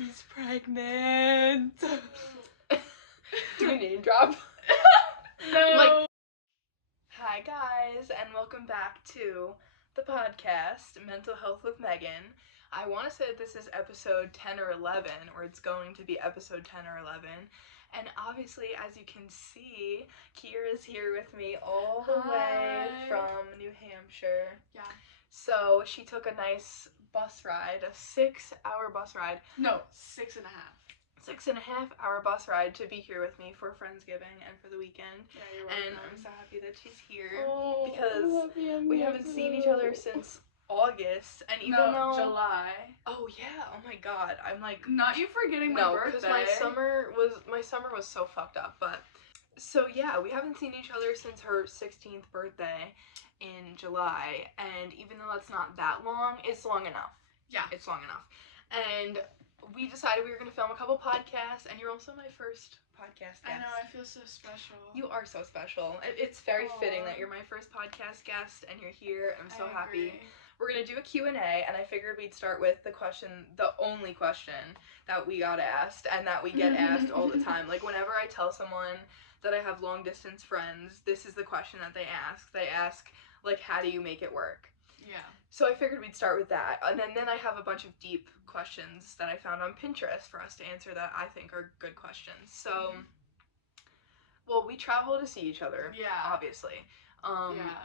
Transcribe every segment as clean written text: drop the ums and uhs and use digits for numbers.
She's pregnant. Do we name drop? No. Hi guys, and welcome back to the podcast, Mental Health with Megan. I want to say that this is episode 10 or 11, or it's going to be episode 10 or 11. And obviously, as you can see, Kira's here with me all the way from New Hampshire. Yeah. So she took a nice bus ride, a 6-hour bus ride. No, 6.5. 6.5-hour bus ride to be here with me for Friendsgiving and for the weekend. Yeah, you're welcome. And I'm so happy that she's here because we haven't seen each other since August, and even though July. Oh yeah, oh my god, I'm like Not you forgetting my birthday. because my summer was so fucked up. But so yeah, we haven't seen each other since her 16th birthday in July, and even though that's not that long, it's long enough. Yeah, it's long enough. And we decided we were going to film a couple podcasts, and you're also my first podcast guest. I know, I feel so special. You are so special. It's very fitting that you're my first podcast guest, and you're here. I'm so happy. We're going to do a Q&A, and I figured we'd start with the only question that we got asked, and that we get asked all the time. Like, whenever I tell someone that I have long-distance friends, this is the question that they ask. They ask, like, how do you make it work? Yeah. So I figured we'd start with that, and then I have a bunch of deep questions that I found on Pinterest for us to answer that I think are good questions. So, well, we travel to see each other, obviously,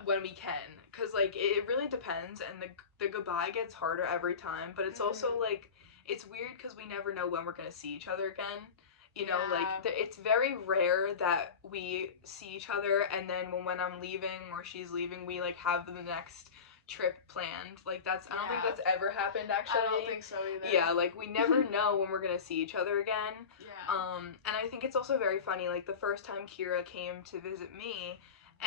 when we can, because, like, it really depends, and the goodbye gets harder every time, but it's also, like, it's weird because we never know when we're going to see each other again. You know, like, it's very rare that we see each other, and then when I'm leaving or she's leaving, we, like, have the next trip planned. Like, I don't think that's ever happened, actually. I don't think so either. Yeah, like, we never know when we're gonna see each other again. Yeah. And I think it's also very funny, like, the first time Kira came to visit me,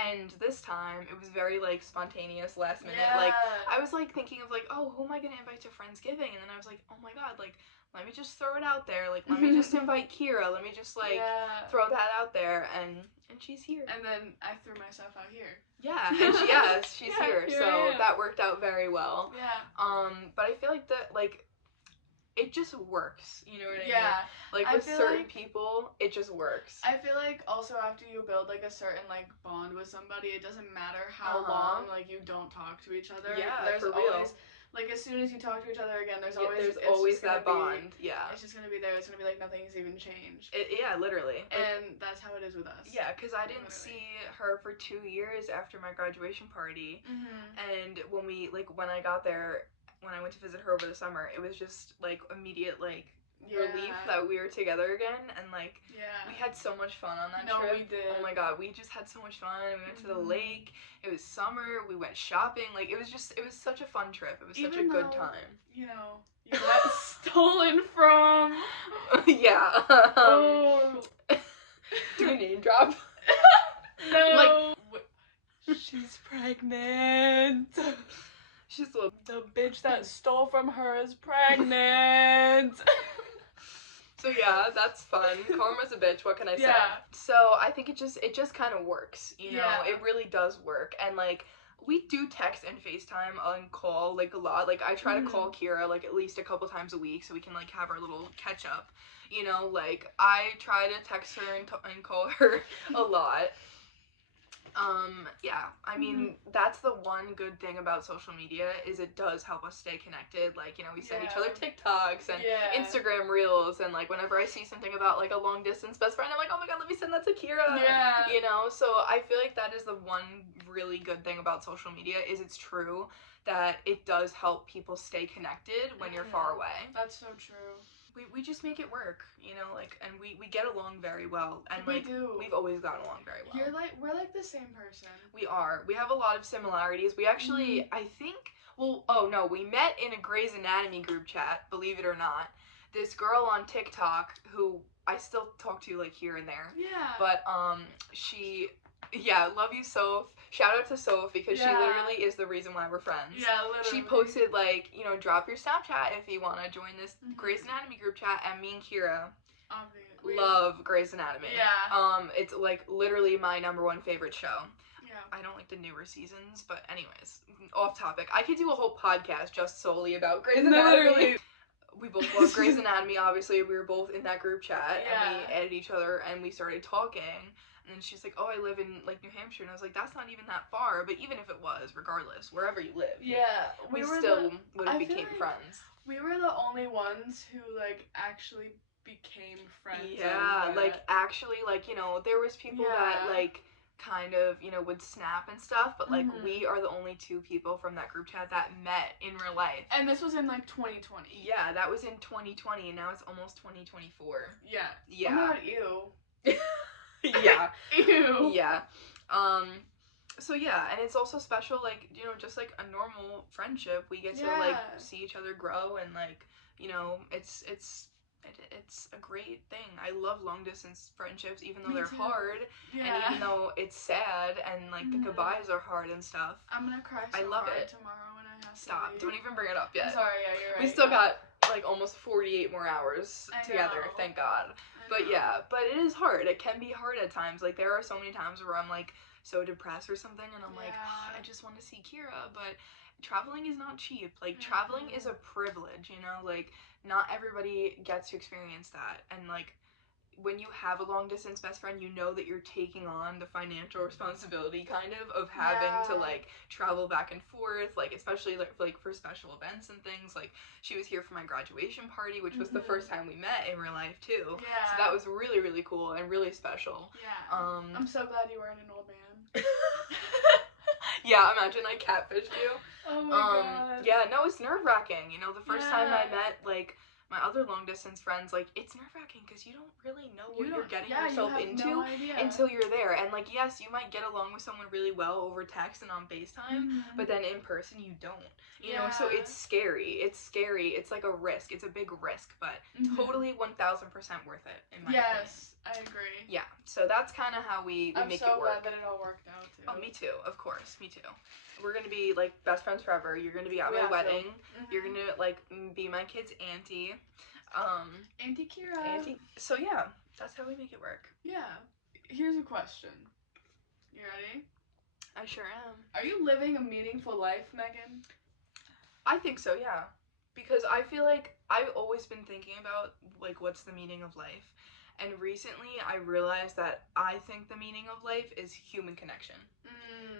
and this time, it was very, like, spontaneous, last minute. Yeah. Like, I was, like, thinking of, like, oh, who am I gonna invite to Friendsgiving? And then I was like, oh my god, like, let me just throw it out there. Like, let me just invite Kira. Let me just, like, throw that out there. And she's here. And then I threw myself out here. Yeah, and she's here. So that worked out very well. Yeah. But I feel like it just works. You know what I mean? Yeah. Like, with certain people, it just works. I feel like also after you build, like, a certain, like, bond with somebody, it doesn't matter how long, like, you don't talk to each other. Yeah, there's for always, real. Like, as soon as you talk to each other again, there's always that bond. Yeah. It's just gonna be there. It's gonna be like nothing's even changed. Yeah, literally. And that's how it is with us. Yeah, because I didn't see her for 2 years after my graduation party. And when I got there, when I went to visit her over the summer, it was just, like, immediate, like, relief that we were together again, and, like, we had so much fun on that trip. We did. Oh my god, we just had so much fun. We went to the lake. It was summer. We went shopping. Like, it was such a fun trip. It was such a good time. You know, you got stolen from. Yeah. Oh. Do we name drop? No. Like, she's pregnant. She's the bitch that stole from her is pregnant. So yeah, that's fun. Karma's a bitch, what can I say? Yeah. So I think it just kind of works, you know? It really does work. And, like, we do text and FaceTime and call, like, a lot. Like, I try to call Kira, like, at least a couple times a week so we can, like, have our little catch up. You know, like, I try to text her and call her a lot. Yeah, I mean, that's the one good thing about social media is it does help us stay connected. Like, you know, we send each other TikToks and Instagram reels, and, like, whenever I see something about, like, a long distance best friend, I'm like, oh my god, let me send that to Kira. Yeah. You know, so I feel like that is the one really good thing about social media is it's true that it does help people stay connected when you're far away. That's so true. We just make it work, you know, like, and we get along very well, and, like, we've always gotten along very well. We're like the same person. We are. We have a lot of similarities. We actually, I think, we met in a Grey's Anatomy group chat, believe it or not. This girl on TikTok, who I still talk to, like, here and there. Yeah. But, love you, Soph. Shout out to Soph, because she literally is the reason why we're friends. Yeah, literally. She posted, like, you know, drop your Snapchat if you want to join this Grey's Anatomy group chat, and me and Kira love Grey's Anatomy. Yeah. It's, like, literally my #1 favorite show. Yeah. I don't like the newer seasons, but anyways, off topic. I could do a whole podcast just solely about Grey's Anatomy. Literally. we both love Grey's Anatomy, obviously. We were both in that group chat, and we added each other, and we started talking. And she's like, oh, I live in, like, New Hampshire. And I was like, that's not even that far. But even if it was, regardless, wherever you live, we still would have became friends. We were the only ones who, like, actually became friends. Yeah, like, actually, like, you know, there was people that, like, kind of, you know, would snap and stuff, but, like, we are the only two people from that group chat that met in real life. And this was in, like, 2020. Yeah, that was in 2020, and now it's almost 2024. Yeah. Oh my god, ew. Yeah. Ew. Yeah. So yeah, and it's also special, like, you know, just like a normal friendship, we get to, like, see each other grow, and, like, you know, it's a great thing. I love long distance friendships, even though they're hard, and even though it's sad, and, like, the goodbyes are hard and stuff. I'm gonna cry so hard tomorrow when I have to Stop. leave. Don't even bring it up yet. Sorry, yeah, you're right. We still got, like, almost 48 more hours together, thank God. But yeah, but it is hard. It can be hard at times. Like, there are so many times where I'm, like, so depressed or something, and I'm like, oh, I just want to see Kira, but traveling is not cheap. Like, traveling is a privilege, you know? Like, not everybody gets to experience that, and, like, when you have a long distance best friend, you know that you're taking on the financial responsibility kind of having to, like, travel back and forth, like, especially like for special events and things. Like, she was here for my graduation party, which was the first time we met in real life too. So that was really, really cool and really special. I'm so glad you weren't an old man. Yeah, imagine I catfished you. Oh my god. Yeah, no, it's nerve-wracking. You know, the first time I met, like, my other long-distance friends, like, it's nerve-wracking because you don't really know what you're getting yourself into until you're there. And, like, yes, you might get along with someone really well over text and on FaceTime, but then in person you don't. You know, so it's scary. It's scary. It's like a risk. It's a big risk, but totally 1000% worth it, in my opinion. Yes, I agree. Yeah, so that's kind of how we make it work. I'm so glad that it all worked out, too. Oh, me too, of course, me too. We're gonna be, like, best friends forever. You're gonna be at my wedding. You're gonna, like, be my kid's auntie. Auntie Kira. So yeah, that's how we make it work. Yeah. Here's a question. You ready? I sure am. Are you living a meaningful life, Megan? I think so, yeah. Because I feel like I've always been thinking about, like, what's the meaning of life. And recently I realized that I think the meaning of life is human connection.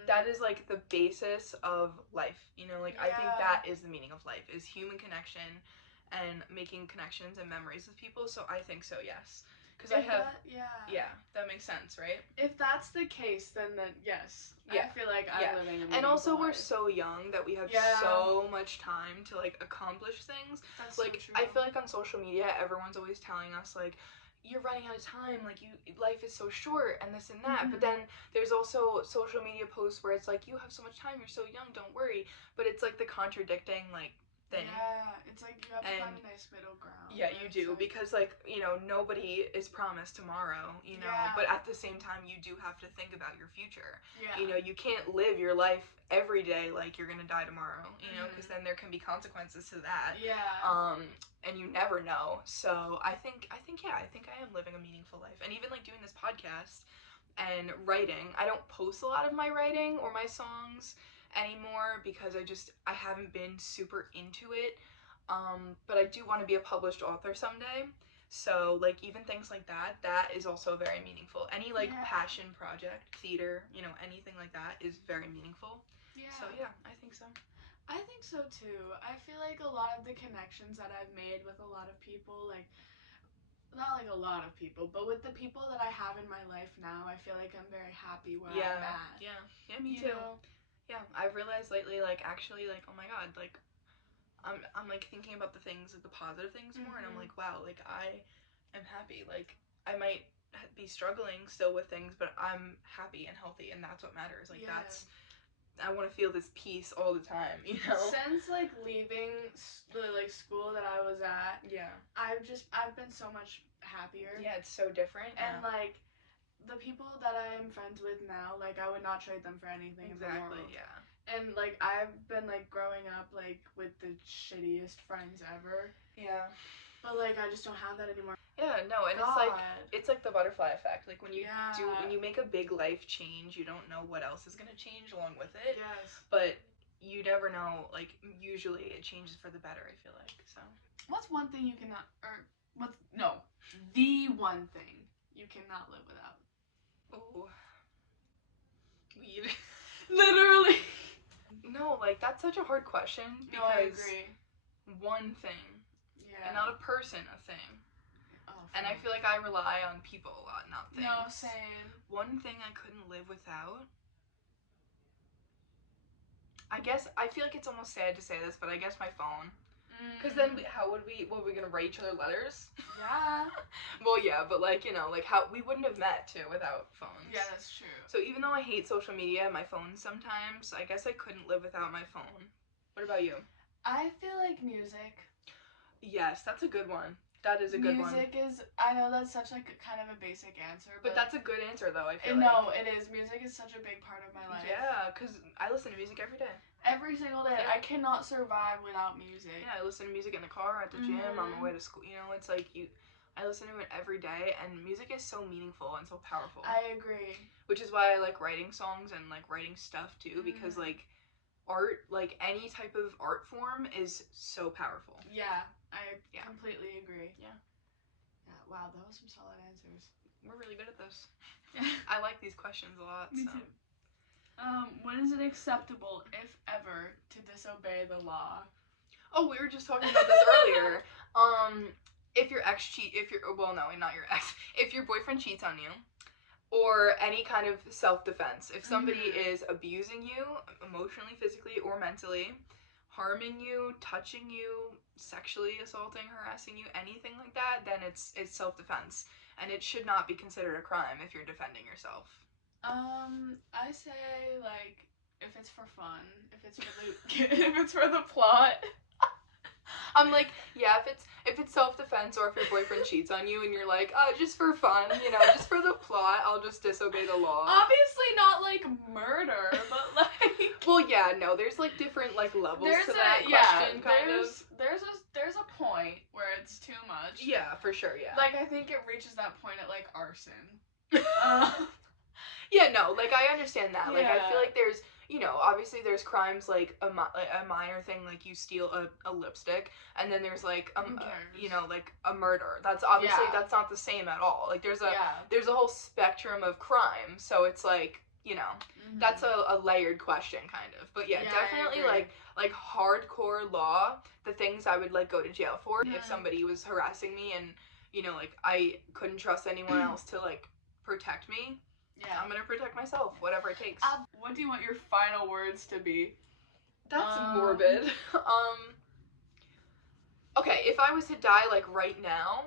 That is, like, the basis of life, you know? Like, I think that is the meaning of life, is human connection and making connections and memories with people. So I think so, yes. Because I have... that makes sense, right? If that's the case, then yes. I feel like I'm living a meaningful life. And also we're so young that we have so much time to, like, accomplish things. That's like, so true. I feel like on social media, everyone's always telling us, like, you're running out of time, like, life is so short, and this and that, but then there's also social media posts where it's like, you have so much time, you're so young, don't worry, but it's, like, the contradicting, like, thing. Yeah, it's like you have to find a nice middle ground. Yeah, you do, because, like, you know, nobody is promised tomorrow, you know, but at the same time, you do have to think about your future. You know, you can't live your life every day like you're gonna die tomorrow, you know, because then there can be consequences to that. And you never know. So I think I am living a meaningful life. And even, like, doing this podcast and writing, I don't post a lot of my writing or my songs anymore because I haven't been super into it. But I do want to be a published author someday. So, like, even things like that is also very meaningful. Any, like, passion project, theater, you know, anything like that is very meaningful. So yeah, I think so. I think so too. I feel like a lot of the connections that I've made with a lot of people, like, not like a lot of people, but with the people that I have in my life now, I feel like I'm very happy where I'm at. Yeah, me too. Yeah, I've realized lately, like, actually, like, oh my god, like, I'm like, thinking about the things, like, the positive things more, and I'm like, wow, like, I am happy. Like, I might be struggling still with things, but I'm happy and healthy, and that's what matters. Like, I want to feel this peace all the time, you know? Since, like, leaving the, like, school that I was at, I've been so much happier. Yeah, it's so different. And, like, the people that I'm friends with now, like, I would not trade them for anything in the world. And, like, I've been, like, growing up, like, with the shittiest friends ever. But, like, I just don't have that anymore. Yeah, no, and it's like the butterfly effect. Like, when you when you make a big life change, you don't know what else is gonna change along with it. But you never know. Like, usually it changes for the better, I feel like. So What's one thing you cannot, the one thing you cannot live without? Oh. Weed. Literally. No, like, that's such a hard question. Because no, I agree. One thing. Yeah. And not a person, a thing. Oh, and I feel like I rely on people a lot, not things. No, same. One thing I couldn't live without? I guess, I feel like it's almost sad to say this, but I guess my phone. Because then, what were we gonna write each other letters? Yeah. Well, yeah, but like, you know, like how we wouldn't have met too without phones. Yeah, that's true. So even though I hate social media, my phone sometimes, I guess I couldn't live without my phone. What about you? I feel like music. Yes, that's a good one. That is a good one. Music is, I know that's such like kind of a basic answer, but that's a good answer though, I feel like. No, it is. Music is such a big part of my life. Yeah, because I listen to music every day. Every single day. Yeah. I cannot survive without music. Yeah, I listen to music in the car, at the gym, on my way to school. You know, it's like I listen to it every day, and music is so meaningful and so powerful. I agree. Which is why I like writing songs and like writing stuff too, because like art, like any type of art form is so powerful. Yeah, I completely agree. Yeah. Wow, that was some solid answers. We're really good at this. I like these questions a lot. Me too. When is it acceptable, if ever, to disobey the law? Oh, we were just talking about this earlier. If your ex not your ex, if your boyfriend cheats on you, or any kind of self-defense, if somebody is abusing you emotionally, physically, or mentally, harming you, touching you, sexually assaulting, harassing you, anything like that, then it's self-defense, and it should not be considered a crime if you're defending yourself. I say, like, if it's for fun, if it's for the if it's for the plot. I'm like, yeah, if it's self-defense, or if your boyfriend cheats on you and you're like, oh, just for fun, you know, just for the plot, I'll just disobey the law. Obviously not like murder, but like. Well, yeah, no, there's like different like levels to that question, kind of. There's a point where it's too much. Yeah, for sure, yeah. Like, I think it reaches that point at like arson. Yeah, no, like I understand that. Like I feel like there's, you know, obviously there's crimes like a minor thing, like you steal a lipstick, and then there's like you know, like a murder. That's obviously that's not the same at all. Like there's a whole spectrum of crime, so it's like, you know, that's a layered question kind of. But yeah definitely like hardcore law, the things I would like go to jail for if somebody was harassing me and, you know, like I couldn't trust anyone else to like protect me. Yeah. I'm gonna protect myself, whatever it takes. What do you want your final words to be? That's morbid. Okay, if I was to die, like, right now,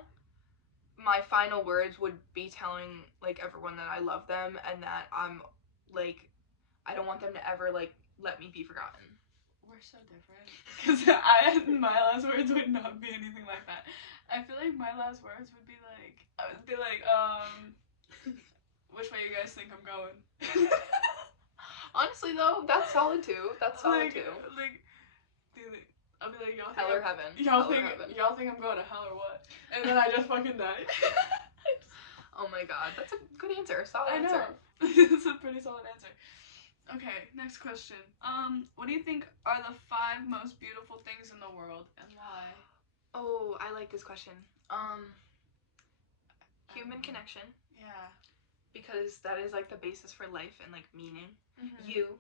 my final words would be telling, like, everyone that I love them and that I'm, like, I don't want them to ever, like, let me be forgotten. We're so different. Because my last words would not be anything like that. I feel like my last words would be, like, which way you guys think I'm going? Honestly, though, that's solid too. That's solid too. Like, I'll be like, y'all think hell or heaven. Y'all think I'm going to hell or what? And then I just fucking die. Oh my god, that's a good answer. Solid answer. It's a pretty solid answer. Okay, next question. What do you think are the 5 most beautiful things in the world, and why? Oh, I like this question. Human connection. Yeah. Because that is, like, the basis for life and, like, meaning. You,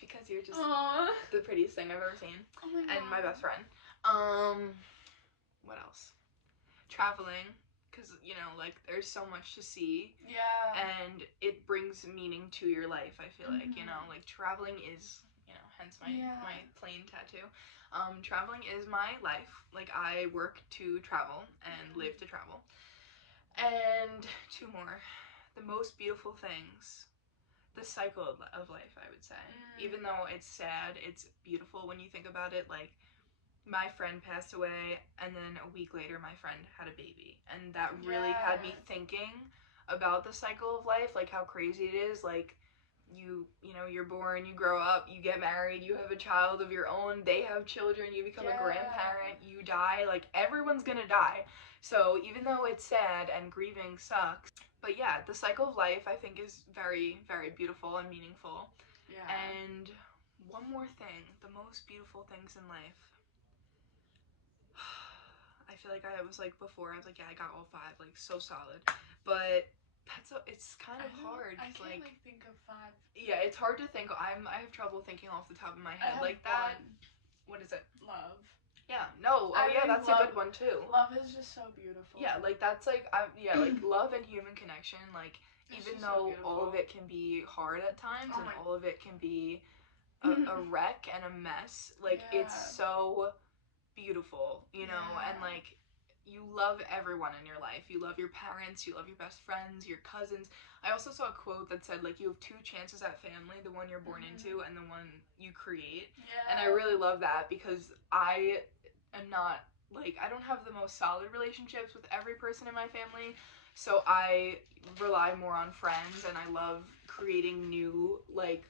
because you're just the prettiest thing I've ever seen. Oh my god. And my best friend. What else? Traveling, because, you know, like, there's so much to see. Yeah. And it brings meaning to your life, I feel like, you know, like, traveling is, you know, hence my plane tattoo. Traveling is my life. Like, I work to travel and live to travel. And 2 more. The most beautiful things, the cycle of life, I would say. Even though it's sad, it's beautiful when you think about it. Like, my friend passed away, and then a week later my friend had a baby, and that really had me thinking about the cycle of life, like how crazy it is. Like, you know, you're born, you grow up, you get married, you have a child of your own, they have children, you become a grandparent, you die. Like, everyone's gonna die. So even though it's sad and grieving sucks, but yeah, the cycle of life, I think, is very, very beautiful and meaningful. Yeah. And one more thing, the most beautiful things in life. feel like I was like, before, I was like, yeah, I got all 5, like, so solid. But it's kind of hard. I can't, like, think of 5. Yeah, it's hard to think. I have trouble thinking off the top of my head. Like that. What is it? Love. Yeah, no, that's a good one, too. Love is just so beautiful. Yeah, like, that's, like, like, love and human connection, like, even though all of it can be hard at times, and all of it can be a wreck and a mess, like, it's so beautiful, you know, and, like, you love everyone in your life. You love your parents, you love your best friends, your cousins. I also saw a quote that said, like, you have 2 chances at family, the one you're born into and the one you create. Yeah. And I really love that, because I am not, like, I don't have the most solid relationships with every person in my family, so I rely more on friends, and I love creating new, like,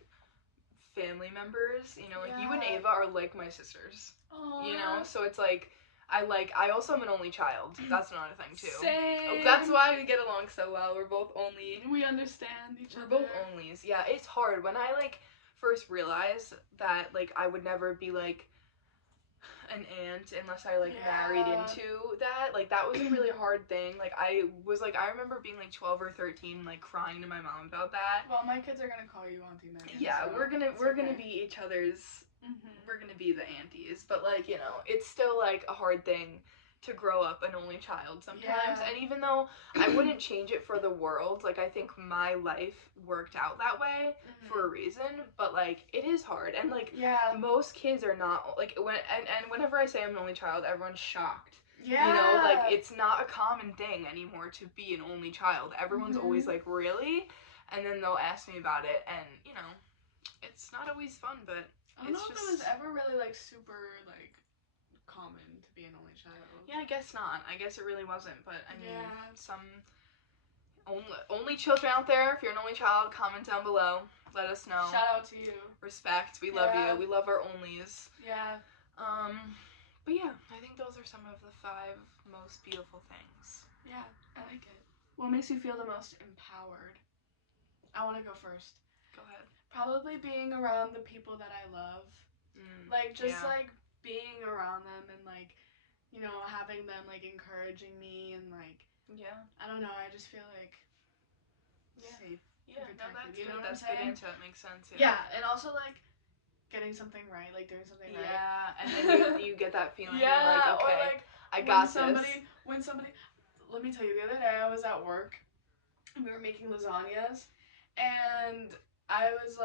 family members, you know, like, you and Ava are like my sisters. Aww. You know, so it's like, I also am an only child. That's another thing, too. Same. That's why we get along so well. We're both only. We understand each other. We're both onlys. Yeah, it's hard. When I, like, first realized that, like, I would never be, like, an aunt unless I, like, married into that. Like, that was a really hard thing. Like, I remember being, like, 12 or 13, like, crying to my mom about that. Well, my kids are gonna call you Auntie Megan. Yeah, so we're gonna be each other's. We're gonna be the aunties, but, like, you know, it's still, like, a hard thing to grow up an only child sometimes, and even though I wouldn't change it for the world, like, I think my life worked out that way for a reason, but, like, it is hard, and, like, most kids are not, like, whenever I say I'm an only child, everyone's shocked. Yeah. You know, like, it's not a common thing anymore to be an only child. Everyone's always like, really? And then they'll ask me about it, and, you know, it's not always fun, but I don't know if it was ever really, like, super, like, common to be an only child. Yeah, I guess not. I guess it really wasn't, but, I mean, some only children out there, if you're an only child, comment down below. Let us know. Shout out to you. Respect. We love you. We love our onlys. Yeah. But yeah, I think those are some of the 5 most beautiful things. Yeah, I like it. What makes you feel the most empowered? I want to go first. Go ahead. Probably being around the people that I love. Like, just, like, being around them and, like, you know, having them, like, encouraging me and, like, I don't know, I just feel, like, safe. Yeah, and no, that's you know good. That's a good answer. That makes sense. Yeah, and also, like, getting something right, like, doing something right. Yeah, and then you get that feeling. You're like, okay, or, like, I got when somebody, let me tell you, the other day I was at work, and we were making lasagnas, and I was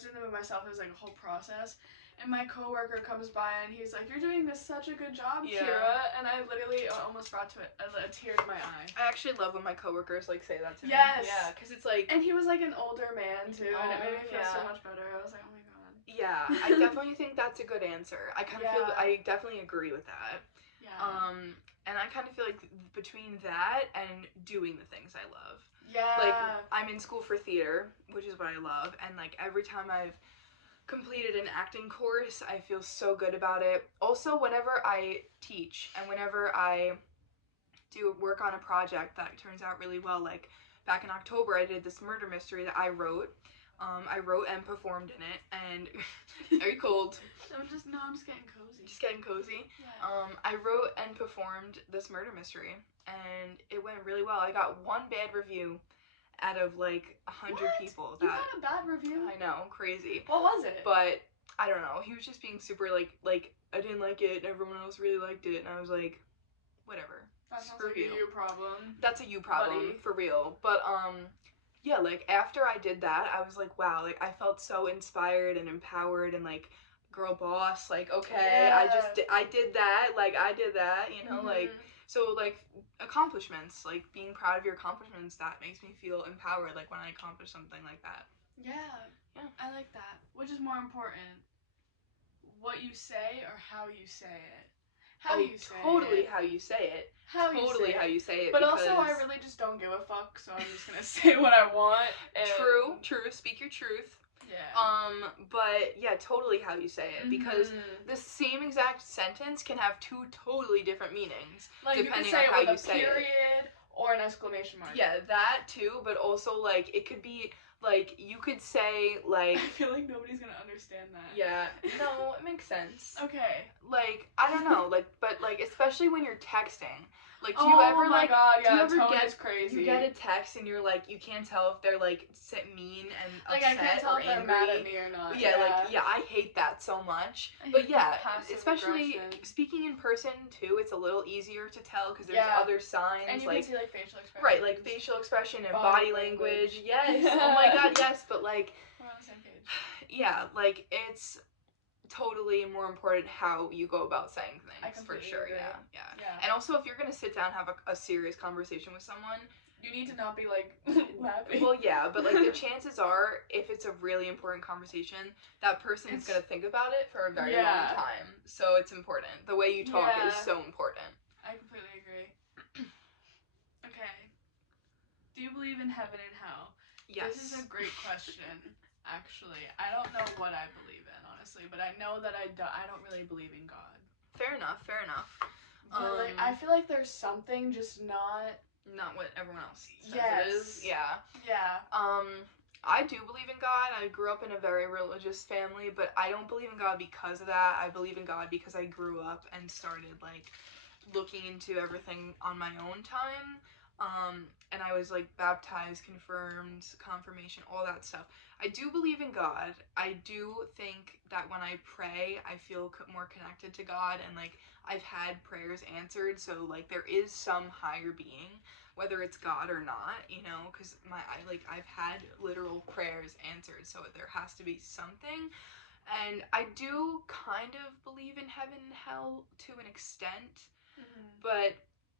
doing them myself. It was, like, a whole process, and my coworker comes by, and he's like, "You're doing such a good job, Kira," and I literally almost brought a tear to my eye. I actually love when my coworkers, like, say that to me. Yes. Yeah, because it's, like... And he was, like, an older man, too, and it made me feel so much better. I was like, oh my god. Yeah, I definitely think that's a good answer. I kind of feel... I definitely agree with that. Yeah. And I kind of feel like between that and doing the things I love. Yeah. Like, I'm in school for theater, which is what I love, and, like, every time I've completed an acting course, I feel so good about it. Also, whenever I teach and whenever I do work on a project that turns out really well, like, back in October, I did this murder mystery that I wrote. I wrote and performed in it, and... Are you cold? I'm just getting cozy. Just getting cozy? Yeah. I wrote and performed this murder mystery, and it went really well. I got 1 bad review out of, like, 100 people. You got a bad review? I know, crazy. What was it? But, I don't know, he was just being super, like, I didn't like it, and everyone else really liked it, and I was like, whatever. That sounds like a you problem. That's a you problem, for real. But, yeah, like, after I did that, I was like, wow, like, I felt so inspired and empowered and, like, girl boss, like, okay, I did that, like, I did that, you know, like, so, like, accomplishments, like, being proud of your accomplishments, that makes me feel empowered, like, when I accomplish something like that. Yeah, I like that. Which is more important, what you say or how you say it? How you say totally it. How you say it. How you say it. But because... also, I really just don't give a fuck, so I'm just gonna say what I want. And... True. Speak your truth. Yeah. But yeah, totally how you say it, because the same exact sentence can have 2 totally different meanings, like, depending on how you say it. Or an exclamation mark. Yeah, that too, but also, like, it could be like, you could say, like... I feel like nobody's gonna understand that. Yeah. No, it makes sense. Okay. Like, I don't know, like, but, like, especially when you're texting. Like, do you ever, like, God, yeah, do you ever get crazy? You get a text and you're, like, you can't tell if they're, like, mean and upset or angry. Like, I can't tell if they're mad at me or not. Yeah, like, yeah, I hate that so much. But, yeah, especially speaking in person, too, it's a little easier to tell because there's other signs. And you like, can see, like, facial expression. Right, like, facial expression and body language. Yes. Oh, my God, yes. But, like... We're on the same page. Yeah, like, it's... totally more important how you go about saying things, for sure. Agree. Yeah. And also, if you're gonna sit down and have a serious conversation with someone, you need to not be like laughing. Well, yeah, but like the chances are, if it's a really important conversation, that person is gonna think about it for a very long time. So it's important. The way you talk is so important. I completely agree. Okay. Do you believe in heaven and hell? Yes. This is a great question. Actually, I don't know what I believe in, honestly, but I know that I don't really believe in God. Fair enough. But, like, I feel like there's something just not what everyone else says it is. Yeah. Yeah. I do believe in God. I grew up in a very religious family, but I don't believe in God because of that. I believe in God because I grew up and started, like, looking into everything on my own time. And I was, like, baptized, confirmed, confirmation, all that stuff. I do believe in God. I do think that when I pray, I feel more connected to God, and, like, I've had prayers answered, so, like, there is some higher being, whether it's God or not, you know, because I've had literal prayers answered, so there has to be something. And I do kind of believe in heaven and hell to an extent, but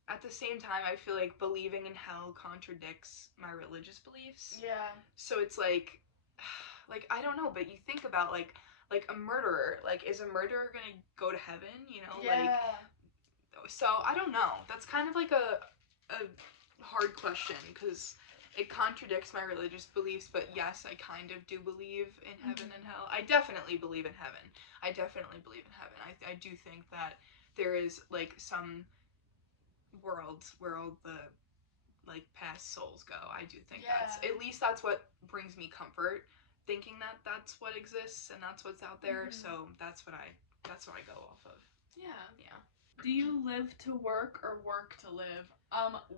at the same time, I feel like believing in hell contradicts my religious beliefs. Yeah. So it's like, I don't know, but you think about, like a murderer, like, is a murderer gonna go to heaven, you know? Yeah. So, I don't know. That's kind of, like, a hard question, because it contradicts my religious beliefs, but yes, I kind of do believe in heaven and hell. I definitely believe in heaven. I do think that there is, like, some worlds where all the, like, past souls go. I do think that's what brings me comfort, thinking that that's what exists and that's what's out there. So that's what I go off of. Yeah. Do you live to work or work to live?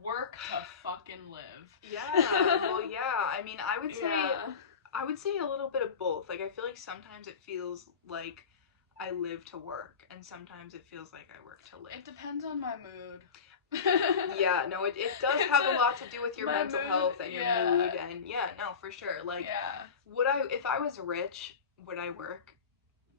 Work to fucking live. Yeah. Well, yeah. I mean, I would say a little bit of both. Like, I feel like sometimes it feels like I live to work, and sometimes it feels like I work to live. It depends on my mood. Yeah, no, it does have a lot to do with your mental health and your mood, and no, for sure. Like, if I was rich, would I work?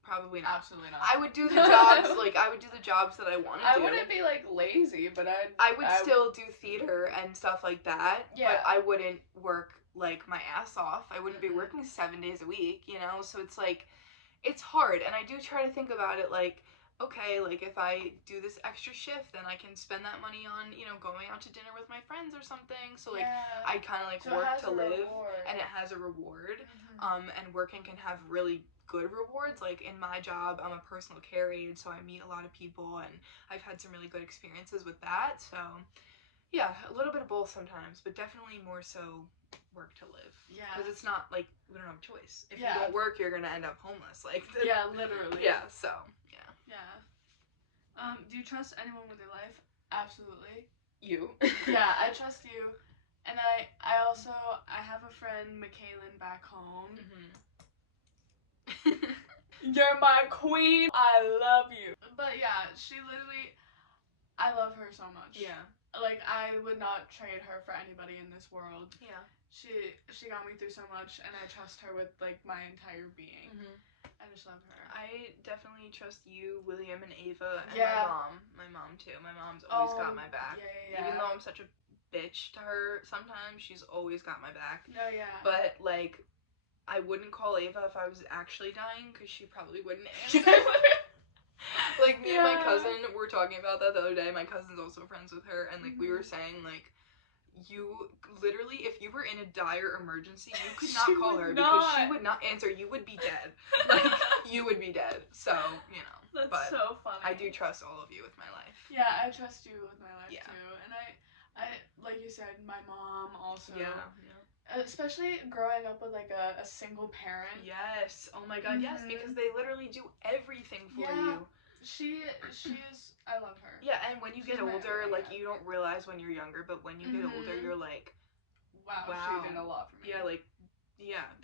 Probably not. Absolutely not. I would do the jobs, that I want to do. I wouldn't be, like, lazy, but I would still do theater and stuff like that, but I wouldn't work, like, my ass off. I wouldn't be working 7 days a week, you know? So it's, like, it's hard, and I do try to think about it, like, okay, like, if I do this extra shift, then I can spend that money on, you know, going out to dinner with my friends or something. So, like, I kind of, like, work to live, and it has a reward. And working can have really good rewards. Like, in my job, I'm a personal care aide, so I meet a lot of people, and I've had some really good experiences with that. So, yeah, a little bit of both sometimes, but definitely more so work to live. Yeah. Because it's not, like, we don't have a choice. If you don't work, you're gonna end up homeless. Like, literally. Yeah, so, yeah. Do you trust anyone with your life? Absolutely. You. Yeah, I trust you. And I have a friend, Michaelin, back home. You're my queen. I love you. But yeah, she literally, I love her so much. Yeah. Like, I would not trade her for anybody in this world. Yeah. She got me through so much, and I trust her with, like, my entire being. I just love her. I definitely trust you, William, and Ava, and my mom. My mom, too. My mom's always got my back. Yeah. Even though I'm such a bitch to her sometimes, she's always got my back. No, yeah. But, like, I wouldn't call Ava if I was actually dying, because she probably wouldn't answer. Like, me and my cousin were talking about that the other day. My cousin's also friends with her, and, like, we were saying, like, you literally, if you were in a dire emergency, you could not call her because she would not answer. You would be dead. Like, you would be dead. So, you know. That's so funny. I do trust all of you with my life. Yeah, I trust you with my life too. And I like you said, my mom also. Yeah. Especially growing up with, like, a single parent. Yes. Oh my god, yes, because they literally do everything for you. She is, I love her. Yeah, and when you get older, like, you don't realize when you're younger, but when you get older, you're like, wow, she did a lot for me. Yeah, like,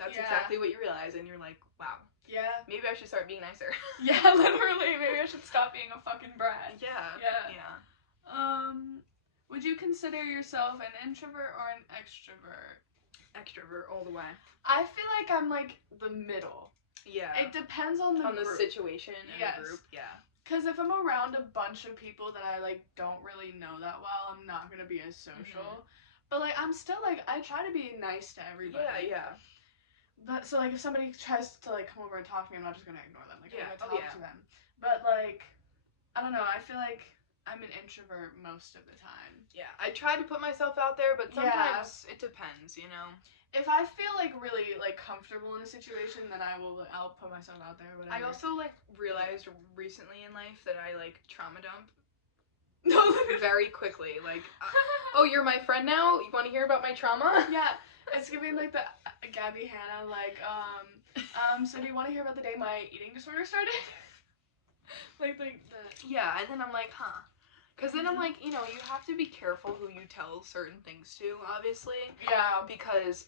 that's exactly what you realize, and you're like, wow. Yeah. Maybe I should start being nicer. Yeah, literally. Maybe I should stop being a fucking brat. Yeah. Would you consider yourself an introvert or an extrovert? Extrovert all the way. I feel like I'm, like, the middle. Yeah. It depends on the situation and the group. Yeah. Because if I'm around a bunch of people that I, like, don't really know that well, I'm not going to be as social. But, like, I'm still, like, I try to be nice to everybody. Yeah. But, so, like, if somebody tries to, like, come over and talk to me, I'm not just going to ignore them. Like, I'm going to talk to them. But, like, I don't know. I feel like I'm an introvert most of the time. Yeah. I try to put myself out there, but sometimes it depends, you know? If I feel, like, really, like, comfortable in a situation, then I'll put myself out there, whatever. I also, like, realized recently in life that I, like, trauma dump very quickly. Like, oh, you're my friend now? You want to hear about my trauma? Yeah. It's giving, like, the Gabby Hanna, like, so do you want to hear about the day my eating disorder started? like the... Yeah, and then I'm like, huh. Because then I'm like, you know, you have to be careful who you tell certain things to, obviously. Yeah. Because...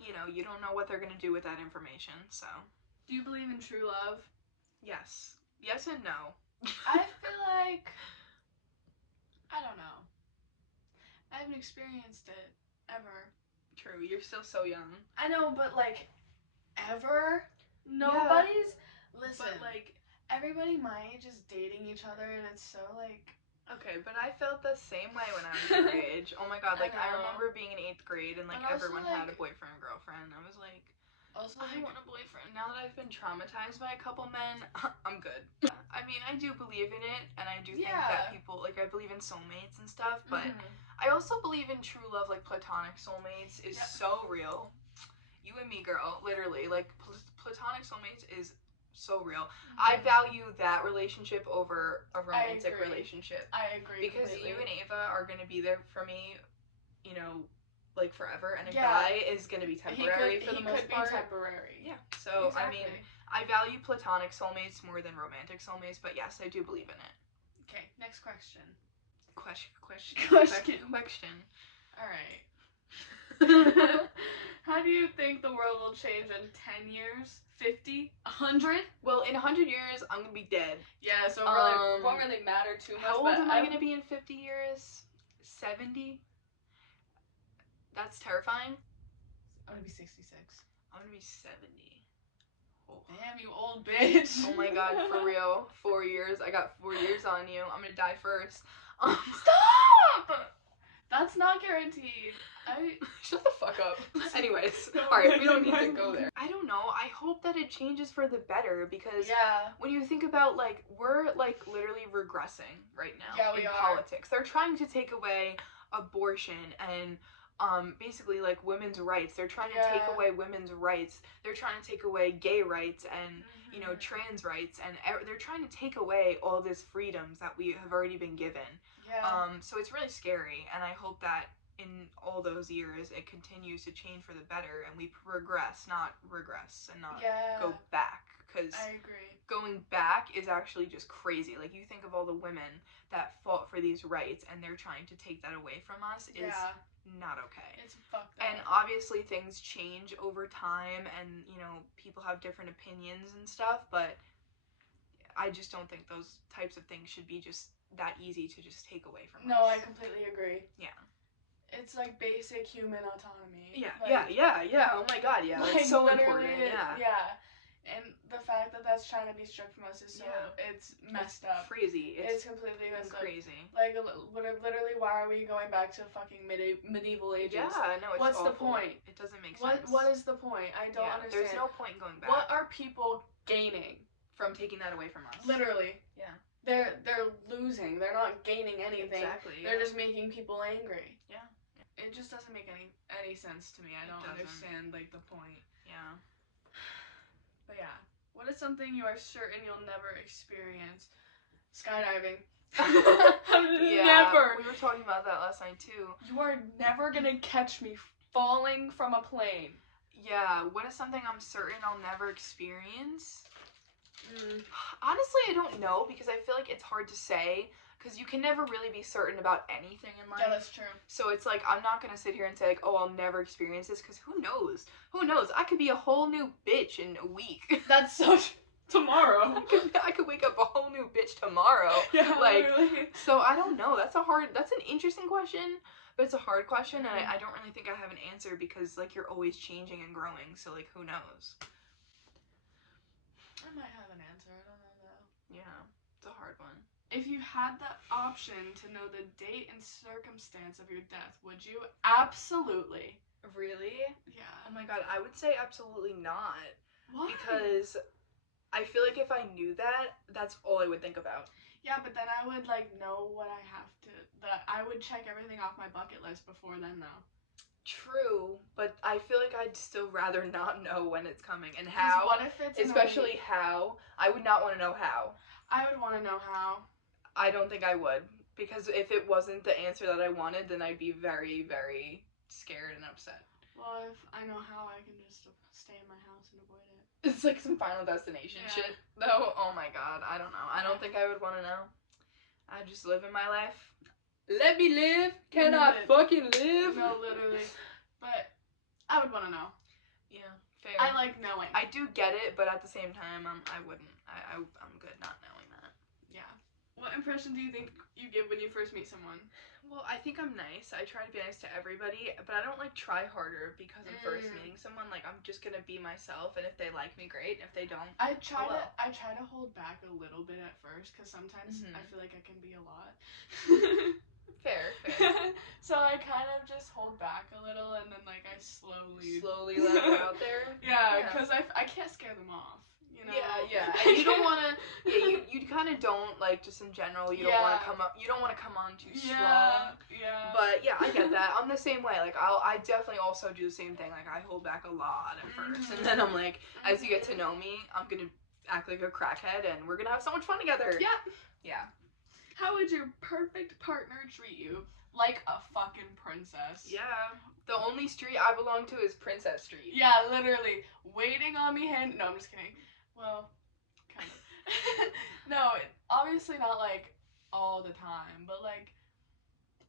you know, you don't know what they're going to do with that information, so. Do you believe in true love? Yes. Yes and no. I feel like, I don't know. I haven't experienced it, ever. True, you're still so young. I know, but, like, ever? Nobody's, listen, but, like, everybody my age is dating each other, and it's so, like... Okay, but I felt the same way when I was your age. Oh my god, like, I remember being in 8th grade and, like, everyone had a boyfriend and girlfriend. I was like, I want a boyfriend. Now that I've been traumatized by a couple men, I'm good. I mean, I do believe in it, and I do think that people, like, I believe in soulmates and stuff, but I also believe in true love, like, platonic soulmates is so real. You and me, girl, literally, like, platonic soulmates is so real. I value that relationship over a romantic relationship. I agree. Because you and Ava are going to be there for me, you know, like forever, and a guy is going to be temporary for the most part. He could be temporary. Yeah. So, I mean, I value platonic soulmates more than romantic soulmates, but yes, I do believe in it. Okay, next question. Question. Alright. How do you think the world will change in 10 years? 50? 100? Well, in 100 years, I'm gonna be dead. Yeah, so it won't really matter too much. How old am I gonna be in 50 years? 70? That's terrifying. I'm gonna be 66. I'm gonna be 70. Oh. Damn, you old bitch. Oh my god, for real. 4 years. I got 4 years on you. I'm gonna die first. Stop! That's not guaranteed. Shut the fuck up. Anyways, alright, we don't need to go there. I don't know. I hope that it changes for the better because when you think about, like, we're, like, literally regressing right now in politics. They're trying to take away abortion and basically, like, women's rights. They're trying to take away women's rights. They're trying to take away gay rights and, you know, trans rights. And they're trying to take away all these freedoms that we have already been given. So it's really scary. And I hope that in all those years, it continues to change for the better, and we progress, not regress, and not go back. Because I agree. Going back is actually just crazy. Like, you think of all the women that fought for these rights, and they're trying to take that away from us is not okay. It's fucked up. And obviously things change over time, and, you know, people have different opinions and stuff, but I just don't think those types of things should be just that easy to just take away from us. No, I completely agree. Yeah. It's like basic human autonomy. Yeah, like, Oh my god, yeah. Like, it's so important. Yeah. And the fact that that's trying to be stripped from us is so, it's messed up. Crazy. It's completely messed up. Crazy. Like, literally, why are we going back to fucking medieval ages? Yeah, no, it's What's awful. the point? It doesn't make sense. What is the point? I don't understand. There's no point in going back. What are people gaining from taking that away from us? Literally. Yeah. They're losing. They're not gaining anything. Exactly. They're just making people angry. Yeah. It just doesn't make any sense to me. I don't understand, like, the point. Yeah. But yeah. What is something you are certain you'll never experience? Skydiving. Never. We were talking about that last night, too. You are never gonna catch me falling from a plane. Yeah, what is something I'm certain I'll never experience? Honestly, I don't know, because I feel like it's hard to say, because you can never really be certain about anything in life. Yeah, that's true. So it's like, I'm not going to sit here and say, like, oh, I'll never experience this, because who knows? Who knows? I could be a whole new bitch in a week. That's so tomorrow. I could wake up a whole new bitch tomorrow. Yeah, like, literally. So I don't know. That's an interesting question, but it's a hard question, and I don't really think I have an answer, because, like, you're always changing and growing, so, like, who knows? I might have an answer. I don't know, though. Yeah, it's a hard one. If you had the option to know the date and circumstance of your death, would you? Absolutely. Really? Yeah. Oh my god, I would say absolutely not. Why? Because I feel like if I knew that, that's all I would think about. Yeah, but then I would, like, know what I have to... I would check everything off my bucket list before then, though. True, but I feel like I'd still rather not know when it's coming and how. What if it's especially how? I would not want to know how. I would want to know how. I don't think I would, because if it wasn't the answer that I wanted, then I'd be very, very scared and upset. Well, if I know how, I can just stay in my house and avoid it. It's like some Final Destination shit, though. Oh my god, I don't know. I don't think I would want to know. I just live in my life. Let me live. Can I fucking live? No, literally. But I would want to know. Yeah, fair. I like knowing. I do get it, but at the same time, I wouldn't. I'm good not knowing that. Yeah. What impression do you think you give when you first meet someone? Well, I think I'm nice. I try to be nice to everybody, but I don't, like, try harder because I'm first meeting someone. Like, I'm just gonna be myself, and if they like me, great. If they don't, I try to hold back a little bit at first, because sometimes I feel like I can be a lot. Fair. So I kind of just hold back a little, and then, like, I slowly let it out there. Yeah, because I can't scare them off. You know? Yeah. And you don't want to. Yeah, you kind of don't, like, just in general. You don't want to come up. You don't want to come on too strong. Yeah. But yeah, I get that. I'm the same way. Like, I definitely also do the same thing. Like, I hold back a lot at first, and then I'm like, as you get to know me, I'm gonna act like a crackhead, and we're gonna have so much fun together. Yeah. How would your perfect partner treat you? Like a fucking princess. Yeah. The only street I belong to is Princess Street. Yeah, literally. Waiting on me No, I'm just kidding. Well, kind of. No, obviously not, like, all the time, but, like,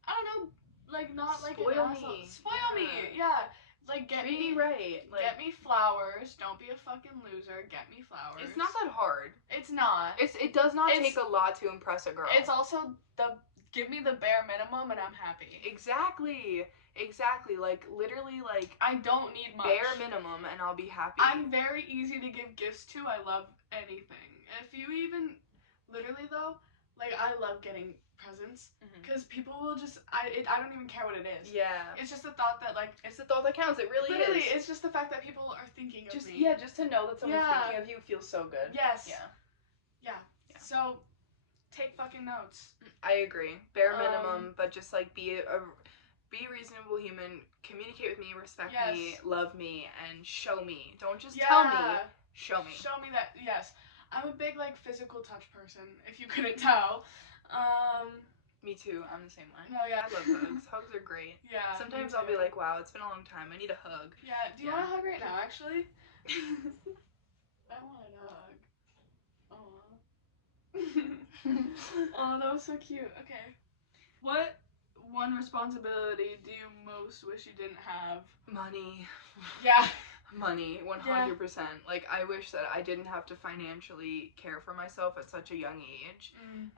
I don't know, like, not like Spoil me. Spoil me, yeah. Like, get me right. Like, get me flowers. Don't be a fucking loser. Get me flowers. It's not that hard. It's not. It does not take a lot to impress a girl. It's also give me the bare minimum and I'm happy. Exactly. Like, literally, like, I don't need much. Bare minimum and I'll be happy. I'm very easy to give gifts to. I love anything. If you even, literally though, like, I love getting presents, because people will just, I don't even care what it is. Yeah. It's just the thought that, like, it's the thought that counts. It really literally, is. it's just the fact that people are thinking of me. Yeah, just to know that someone's thinking of you feels so good. Yes. Yeah. So, take fucking notes. I agree. Bare minimum, but just, like, be a reasonable human, communicate with me, respect me, love me, and show me. Don't just tell me, show me. Show me that, yes. I'm a big, like, physical touch person, if you couldn't tell. Me too, I'm the same way. No, yeah. I love hugs. Hugs are great. Yeah. Sometimes I'll be like, wow, it's been a long time. I need a hug. Yeah, do you want a hug right now, actually? I want a hug. Oh, that was so cute. Okay. What one responsibility do you most wish you didn't have? Money. Yeah. Money, 100%. Like, I wish that I didn't have to financially care for myself at such a young age,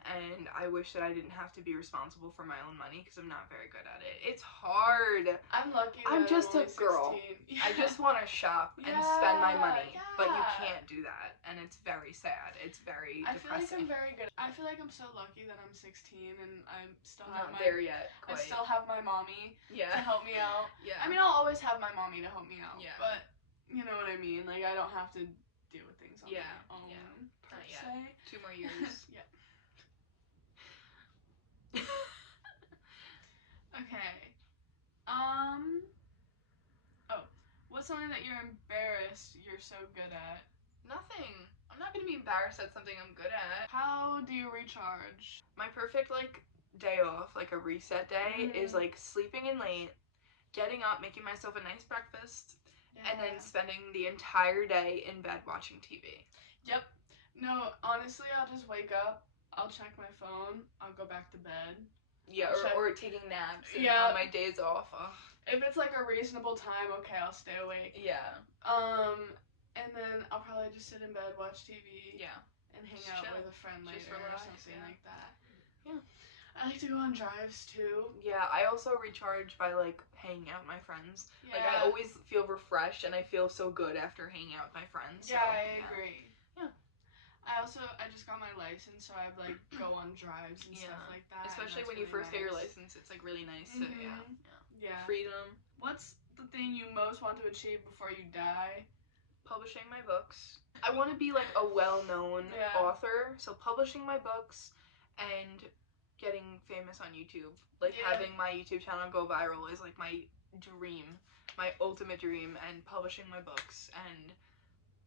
and I wish that I didn't have to be responsible for my own money, because I'm not very good at it. It's hard. I'm lucky that I'm just a girl. I just want to shop and spend my money, but you can't do that, and it's very sad. It's very depressing. I feel like I'm very good. I feel like I'm so lucky that I'm 16 and I still have not there yet. Quite. I still have my mommy to help me out. Yeah. I mean, I'll always have my mommy to help me out. Yeah. But you know what I mean? Like, I don't have to deal with things on my own, per se. 2 more years. Yeah. Okay. Oh. What's something that you're embarrassed you're so good at? Nothing. I'm not gonna be embarrassed at something I'm good at. How do you recharge? My perfect, like, day off, like a reset day, is, like, sleeping in late, getting up, making myself a nice breakfast, and then spending the entire day in bed watching TV. Yep. No, honestly, I'll just wake up, I'll check my phone, I'll go back to bed. Yeah, or taking naps on my days off. Ugh. If it's like a reasonable time, okay, I'll stay awake. Yeah. And then I'll probably just sit in bed, watch TV. Yeah. And hang out with a friend later or something like that. Yeah. I like to go on drives too. Yeah, I also recharge by like hanging out with my friends. Yeah. Like I always feel refreshed and I feel so good after hanging out with my friends. Yeah, I agree. Yeah. I just got my license, so I like go on drives and stuff like that. Especially when you first get your license, it's like really nice to yeah. Freedom. What's the thing you most want to achieve before you die? Publishing my books. I want to be like a well-known author, so publishing my books and getting famous on YouTube. Like having my YouTube channel go viral is like my dream, my ultimate dream, and publishing my books and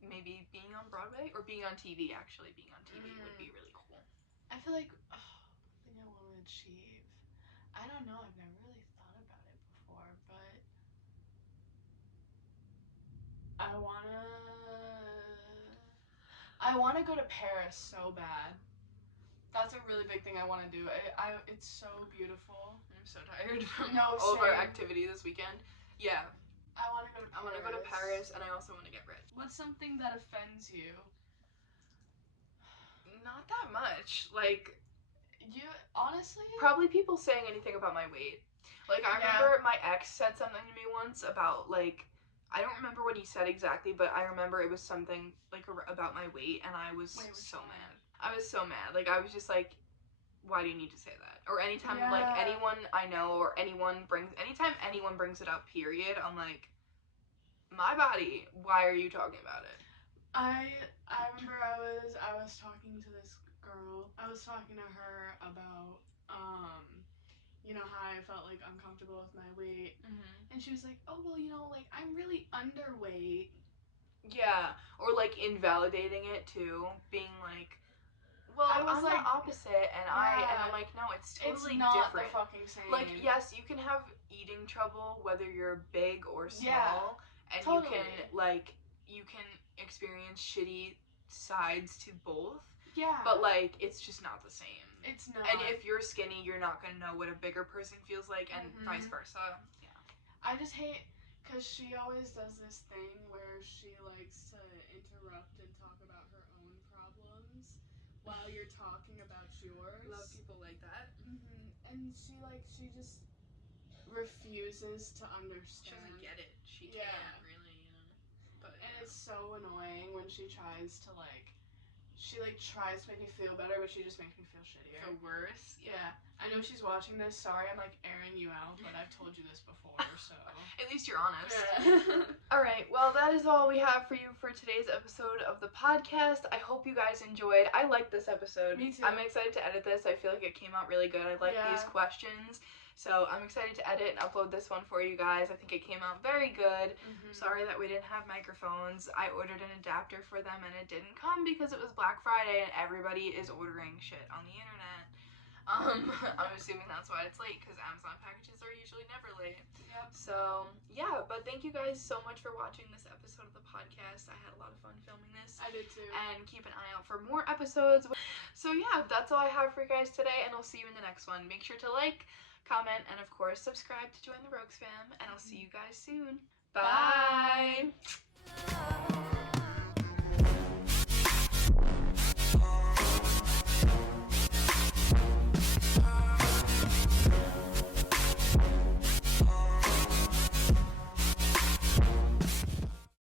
maybe being on Broadway or being on TV. Actually, being on TV would be really cool. I feel like the thing I want to achieve. I don't know. I've never really thought about it before, but I wanna go to Paris so bad. That's a really big thing I want to do. It's so beautiful. I'm so tired from all of our activity this weekend. Yeah. I want to go to Paris. I want to go to Paris, and I also want to get rich. What's something that offends you? Not that much. Like, you honestly? Probably people saying anything about my weight. Like, I remember my ex said something to me once about, like, I don't remember what he said exactly, but I remember it was something, like, about my weight, and I was so mad. I was so mad. Like, I was just like, why do you need to say that? Or anytime, like, anyone I know or anytime anyone brings it up, period, I'm like, my body, why are you talking about it? I remember I was talking to this girl. I was talking to her about, you know, how I felt, like, uncomfortable with my weight. And she was like, oh, well, you know, like, I'm really underweight. Yeah. Or, like, invalidating it, too. Being like, well, I'm like, the opposite, and I'm like, no, it's totally not different. The fucking same. Like, yes, you can have eating trouble whether you're big or small, and you can experience shitty sides to both. Yeah. But like, it's just not the same. It's not. And if you're skinny, you're not gonna know what a bigger person feels like, and vice versa. Yeah. I just hate, cause she always does this thing where she likes to interrupt and talk about her own problems while you're talking about yours. Love people like that. And she just refuses to understand. She doesn't get it. She can't really, you know. But and it's so annoying when she tries to tries to make me feel better, but she just makes me feel shittier. Feel worse. Yeah. I know she's watching this. Sorry, I'm like airing you out, but I've told you this before, so. At least you're honest. Yeah. Alright, well, that is all we have for you for today's episode of the podcast. I hope you guys enjoyed. I liked this episode. Me too. I'm excited to edit this. I feel like it came out really good. I like these questions. So I'm excited to edit and upload this one for you guys. I think it came out very good. Sorry that we didn't have microphones. I ordered an adapter for them and it didn't come because it was Black Friday and everybody is ordering shit on the internet. I'm assuming that's why it's late, because Amazon packages are usually never late. Yep. So, yeah, but thank you guys so much for watching this episode of the podcast. I had a lot of fun filming this. I did too. And keep an eye out for more episodes. So, yeah, that's all I have for you guys today, and I'll see you in the next one. Make sure to like, comment, and of course, subscribe to join the Rokes fam, and I'll see you guys soon. Bye!